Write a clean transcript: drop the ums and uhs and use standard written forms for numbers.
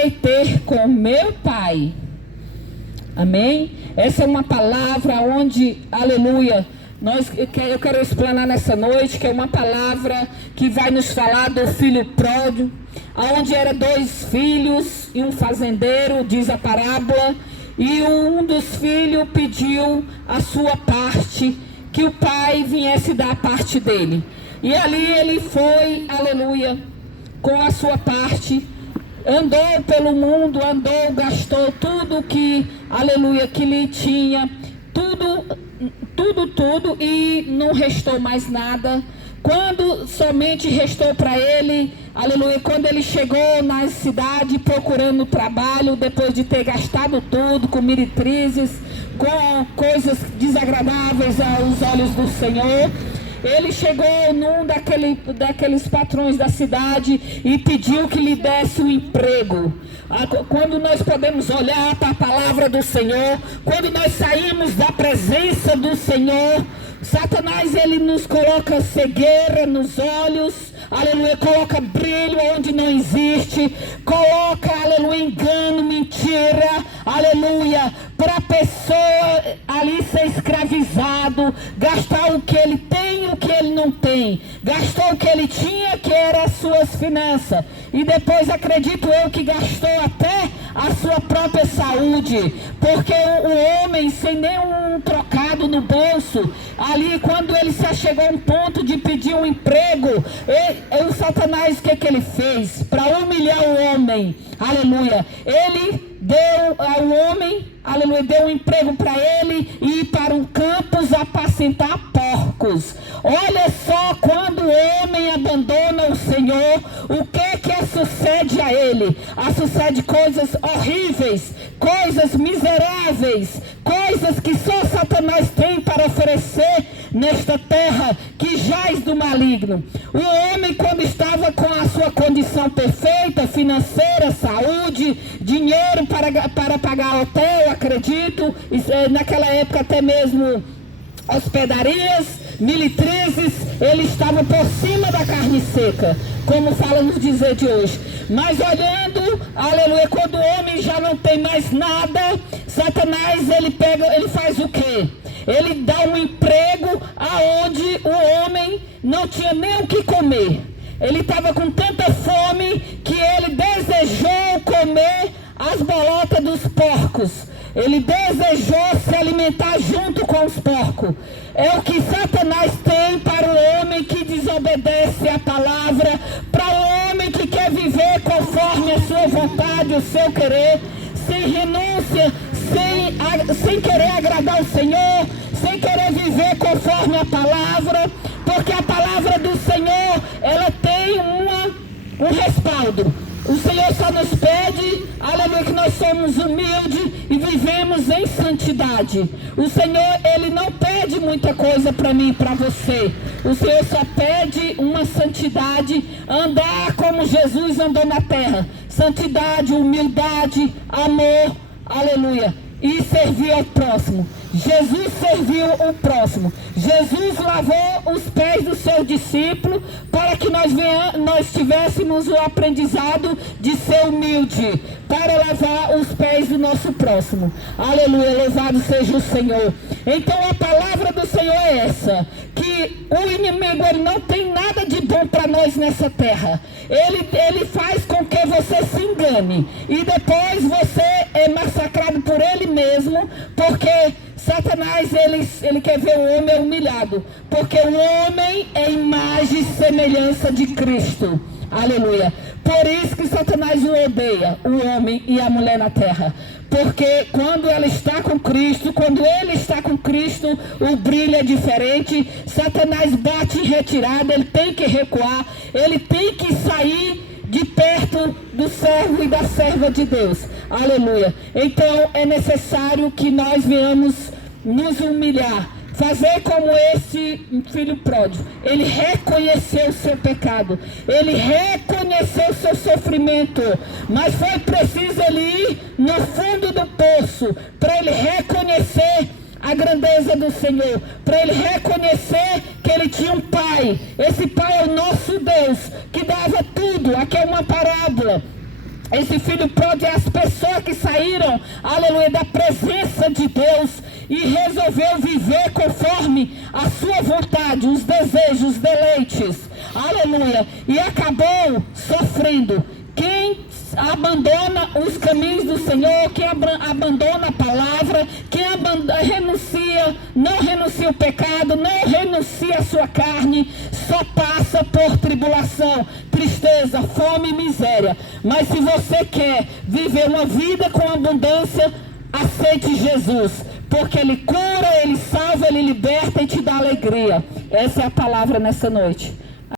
ter com meu Pai. Amém? Essa é uma palavra onde, aleluia, eu quero explanar nessa noite, que é uma palavra que vai nos falar do filho pródigo, onde eram 2 filhos e um fazendeiro, diz a parábola, e um dos filhos pediu a sua parte, que o pai viesse dar a parte dele. E ali ele foi, aleluia, com a sua parte, andou pelo mundo, gastou tudo que, aleluia, que lhe tinha, tudo, e não restou mais nada. Quando somente restou para ele, aleluia, quando ele chegou na cidade procurando trabalho, depois de ter gastado tudo com meretrizes, com coisas desagradáveis aos olhos do Senhor, ele chegou num daqueles patrões da cidade e pediu que lhe desse um emprego. Quando nós podemos olhar para a palavra do Senhor, quando nós saímos da presença do Senhor, Satanás, ele nos coloca cegueira nos olhos, aleluia, coloca brilho onde não existe, coloca, aleluia, engano, mentira, aleluia, para a pessoa ali ser escravizado, gastar o que ele tem e o que ele não tem, gastou o que ele tinha, que era as suas finanças, e depois acredito eu que gastou até a sua própria saúde, porque o homem sem nenhum trocado no bolso, ali quando ele se achegou a um ponto de pedir um emprego, o Satanás, o que ele fez? Para humilhar o homem, aleluia, ele deu ao homem, aleluia, deu um emprego para ele e ir para um campus apacentar porcos. Olha só, quando o homem abandona o Senhor, o que sucede a ele? Sucede coisas horríveis, coisas miseráveis, coisas que só Satanás tem para oferecer nesta terra que jaz do maligno. O homem, quando estava com a sua condição perfeita, financeira, saúde, dinheiro para pagar hotel, acredito, naquela época até mesmo hospedarias, meretrizes, ele estava por cima da carne seca, como fala nos dizer de hoje. Mas olhando, aleluia, quando o homem já não tem mais nada, Satanás, ele faz o quê? Ele dá um emprego aonde o homem não tinha nem o que comer. Ele estava com tanta fome que ele desejou comer as bolotas dos porcos. Ele desejou se alimentar junto com os porcos. É o que Satanás tem para o homem que desobedece a palavra, para o homem que quer viver conforme a sua vontade, o seu querer, sem renúncia, sem querer agradar o Senhor, sem querer viver conforme a palavra, porque a palavra do Senhor, ela tem um respaldo. O Senhor só nos pede, aleluia, que nós somos humildes e vivemos em santidade. O Senhor, Ele não pede muita coisa para mim e para você. O Senhor só pede uma santidade, andar como Jesus andou na terra. Santidade, humildade, amor, aleluia. E servir ao próximo. Jesus serviu o próximo. Jesus lavou os pés dos seus discípulos para que nós tivéssemos o aprendizado de ser humilde, para lavar os pés do nosso próximo. Aleluia, louvado seja o Senhor. Então a palavra do Senhor é essa, que o inimigo, ele não tem nada de bom para nós nessa terra. Ele faz com que você se engane e depois você é massacrado por ele mesmo, porque Satanás, ele quer ver o homem humilhado, porque o homem é imagem e semelhança de Cristo. Aleluia. Por isso que Satanás o odeia, o homem e a mulher na terra. Porque quando ela está com Cristo, quando ele está com Cristo, o brilho é diferente. Satanás bate em retirada, ele tem que recuar, ele tem que sair de perto do servo e da serva de Deus. Aleluia. Então é necessário que nós venhamos nos humilhar, fazer como esse filho pródigo. Ele reconheceu o seu pecado, ele reconheceu o seu sofrimento, mas foi preciso ele ir no fundo do poço para ele reconhecer a grandeza do Senhor, para ele reconhecer que ele tinha um pai. Esse pai é o nosso Deus, que dava tudo. Aqui é uma parábola. Esse filho pródigo é as pessoas que saíram, aleluia, da presença de Deus e resolveu viver conforme a sua vontade, os desejos, os deleites, aleluia, e acabou sofrendo. Quem abandona os caminhos do Senhor, quem abandona a palavra, quem não renuncia o pecado, não renuncia a sua carne, só passa por tribulação, tristeza, fome e miséria. Mas se você quer viver uma vida com abundância, aceite Jesus, porque Ele cura, Ele salva, Ele liberta e te dá alegria. Essa é a palavra nessa noite.